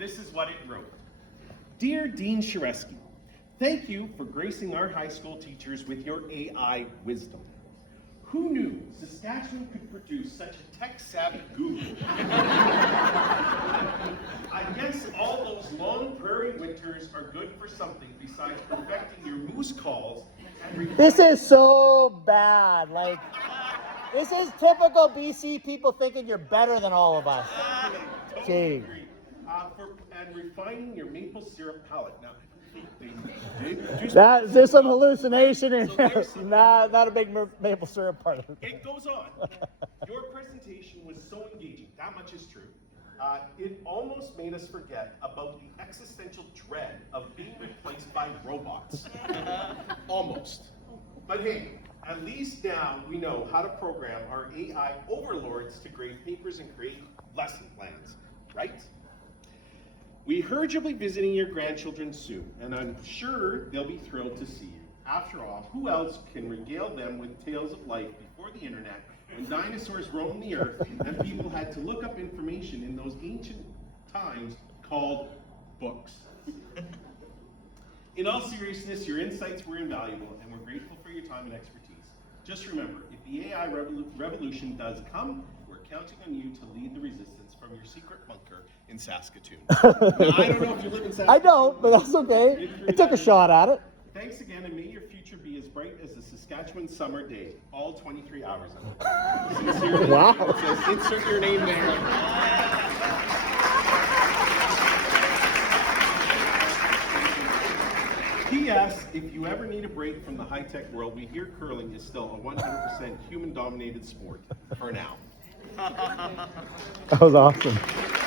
this is what it wrote. Dear Dean Shareski, thank you for gracing our high school teachers with your AI wisdom. Who knew Saskatchewan could produce such a tech-savvy guru? I guess all those long prairie winters are good for something besides perfecting your moose calls and This is so bad. Like, this is typical BC people thinking you're better than all of us. Totally agree. And refining your maple syrup palate. Now, There's some hallucination in there. Not a big maple syrup part of it. It goes on. Your presentation was so engaging. That much is true. It almost made us forget about the existential dread of being replaced by robots. Almost. But hey, at least now we know how to program our AI overlords to grade papers and create lesson plans, right? We heard you'll be visiting your grandchildren soon, and I'm sure they'll be thrilled to see you. After all, who else can regale them with tales of life before the internet, when dinosaurs roamed the earth and people had to look up information in those ancient times called books? In all seriousness, your insights were invaluable, and we're grateful for your time and expertise. Just remember, if the AI revolution does come, we're counting on you to lead the resistance from your secret bunker in Saskatoon. Now, I don't know if you live in Saskatoon. I don't, but that's okay. I took a shot at it. Thanks again, and may your future be as bright as the Saskatchewan summer day, all 23 hours of it. Sincerely, Wow. insert your name there. P.S. If you ever need a break from the high-tech world, we hear curling is still a 100% human-dominated sport for now. That was awesome.